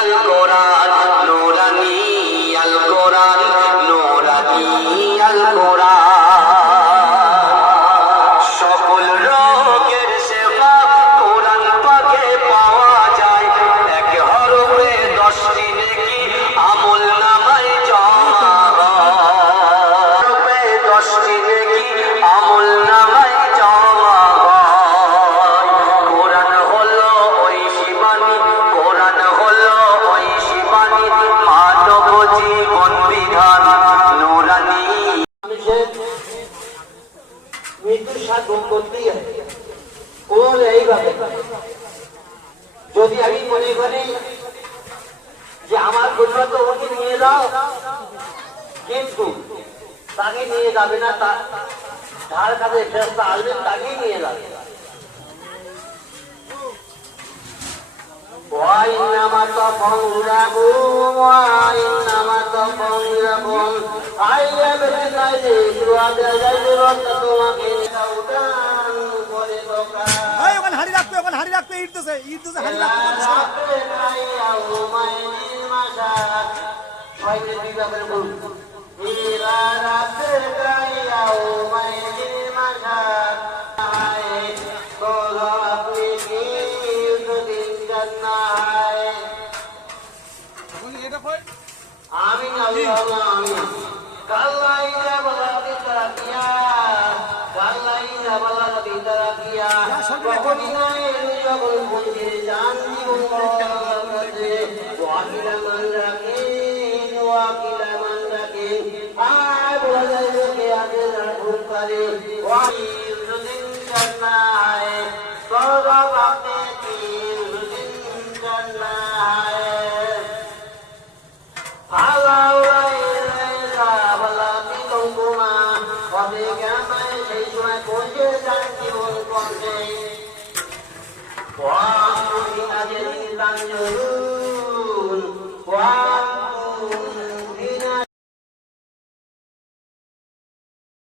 আল কোরআন নূরানী আল কোরআন নূরানী আল কোরআন সকল রোগের সেবা কোরআন পাকে পাওয়া যায় এক হরফে 10টি নেকি আমল নামায় জমা হয় 10টি নেকি আমল নামায় জমা হয় কোরআন হলো ওই শিবানী কোরআন হলো ওই শিবানী মানব জীবন বিধান নূরানী মৃত্যুর স্বাদ ভোগ করতেই হয় কোন এইভাবে যদি আমি মনে করি যে আমার কোথাও তো ওকে নিয়ে যাও কিন্তু তাকে নিয়ে যাবে না তার কাছে ফেরস্তা আসবেন তাকেই নিয়ে যাবে وإنما تطهركم وإنما تطهركم أي بالنجيب وتجرب তোমাকে সাউদান করে দোকা এই ওখানে হাড়ি রাখতে ইট দিছে হাড়ি রাখতে ছয়টি বিভাগের গুণ ইলা রাতে গাইয়াও মাইনি মাশাত তো আপনি কি আমিন আল্লাহুম্মা আমিন কাল্লাইয়া বালাতি তারাকিয়া কাল্লাইয়া বালাতি তারাকিয়া কখনোই যখন বলছে জান জীবন করতে ওয়াকিলা মান রাখিন আয় বলা যায় যে আগে ভুল করে ওয়াইদিন জান্নায় সরব আপনি জীবন করবে